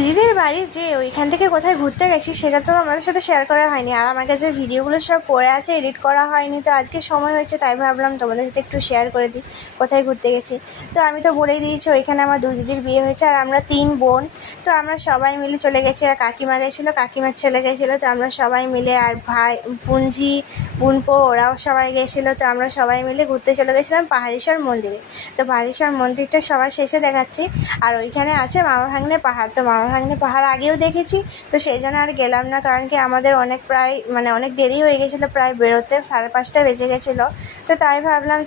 দিদিদের বাড়ি যে ওইখান থেকে কোথায় ঘুরতে গেছি সেটা তো আমাদের সাথে শেয়ার করা হয়নি, আর আমার কাছে ভিডিওগুলো সব পড়ে আছে, এডিট করা হয়নি। তো আজকে সময় হয়েছে তাই ভাবলাম তোমাদের সাথে একটু শেয়ার করে দিই কোথায় ঘুরতে গেছি। তো আমি তো বলেই দিয়েছি ওইখানে আমার দুই দিদির বিয়ে হয়েছে আর আমরা 3 বোন। তো আমরা সবাই মিলে চলে গেছি, আর কাকিমা গেছিলো, কাকিমার ছেলে গেছিলো। তো আমরা সবাই মিলে, আর ভাই পুঞ্জি বুনপো ওরাও সবাই গেছিলো। তো আমরা সবাই মিলে ঘুরতে চলে গেছিলাম পাহাড়েশ্বর মন্দিরে। তো পাহাড়েশ্বর মন্দিরটা সবার শেষে দেখাচ্ছি। আর ওইখানে আছে মামা ভাগ্নে পাহাড়। তো মামা ভাগ্নে পাহাড় আগেও দেখেছি, তো সেই জন্য আর গেলাম না, কারণ কি আমাদের অনেক অনেক দেরি হয়ে গেছিলো, প্রায় বেরোতে 5:30 বেজে গেছিলো। তো তাই ভাবলাম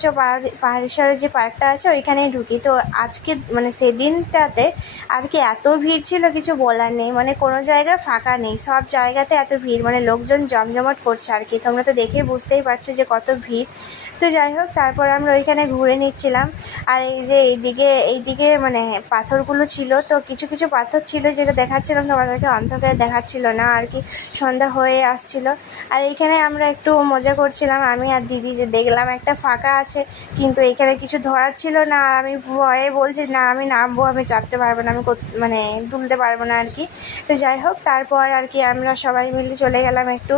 পাহাড়েশ্বরের যে পার্কটা আছে ওইখানেই ঢুকি। তো আজকে সেদিনটাতে আর কি এত ভিড় ছিল কিছু বলার নেই, কোনো জায়গা ফাঁকা নেই, সব জায়গাতে এত ভিড়, লোকজন জমজমাট করছে আর কি। তোমরা তো দেখে বুঝতেই পারছো যে কত ভিড়। তো যাই হোক, তারপর আমরা ওইখানে ঘুরে নিচ্ছিলাম। আর এই যে এইদিকে পাথরগুলো ছিল, তো কিছু কিছু পাথর ছিল যেটা দেখাচ্ছিলাম তোমাদেরকে, অন্ধকারে দেখাচ্ছিল না আর কি, সন্ধ্যা হয়ে আসছিল। আর এইখানে আমরা একটু মজা করছিলাম আমি আর দিদি, যে দেখলাম একটা ফাঁকা আছে, কিন্তু এইখানে কিছু ধরার ছিল না। আর আমি ভয়ে বলছি না আমি নামবো, আমি চাপতে পারবো না, আমি তুলতে পারবো না আর কি। তো যাই হোক, তারপর আর কি আমরা সবাই মিলে চলে গেলাম একটু,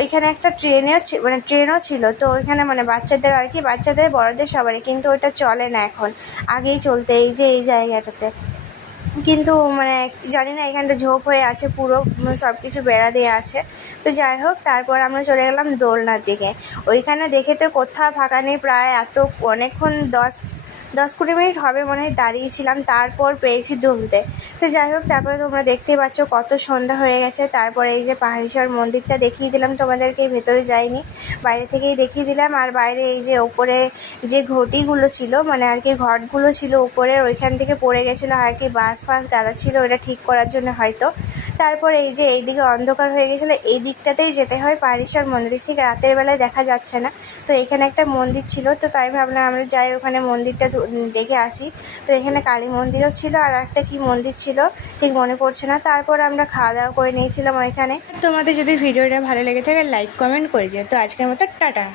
ওইখানে একটা ট্রেনও ছিল। তো ওইখানে বাচ্চাদের আর কি, বাচ্চাদের বড়দের সবারই, কিন্তু ওটা চলে না এখন, আগেই চলতে এই যে এই জায়গাটাতে। কিন্তু জানি না, এখানটা ঝোপ হয়ে আছে পুরো, সব কিছু বেড়া দিয়ে আছে। তো যাই হোক, তারপর আমরা চলে গেলাম দোলনার দিকে। ওইখানে দেখে তো কোথাও ফাঁকা নেই, প্রায় অনেকক্ষণ 10-20 মিনিট হবে মনে হয় দাঁড়িয়েছিলাম, তারপর পেয়েছি দুলতে। তো যাই হোক, তারপরে তোমরা দেখতেই পাচ্ছ কত সন্ধ্যা হয়ে গেছে। তারপরে এই যে পাহাড়েশ্বর মন্দিরটা দেখিয়ে দিলাম তোমাদেরকে, ভেতরে যাইনি, বাইরে থেকেই দেখিয়ে দিলাম। আর বাইরে এই যে ওপরে যে ঘটিগুলো ছিল, আর কি ঘটগুলো ছিল উপরে, ওইখান থেকে পড়ে গেছিলো আর কি, বাস গাদা ছিল, ওটা ঠিক করার জন্য হয়তো। তারপরে এই যে এইদিকে অন্ধকার হয়ে গেছিলো, এই দিকটাতেই যেতে হয় পাহাড়েশ্বর মন্দিরে, ঠিক রাতের বেলায় দেখা যাচ্ছে না। তো এখানে একটা মন্দির ছিল, তো তাই ভাবলাম আমরা যাই ওখানে মন্দিরটা দেখে আসি। তো এখানে কালী মন্দিরও ছিল, আর একটা কি মন্দির ছিল ঠিক মনে পড়ছে না। তারপর আমরা খাওয়া দাওয়া করে নিয়েছিলাম ওইখানে। তোমাদের যদি ভিডিওটা ভালো লেগে থাকে লাইক কমেন্ট করে দিও। তো আজকের মতো টাটা।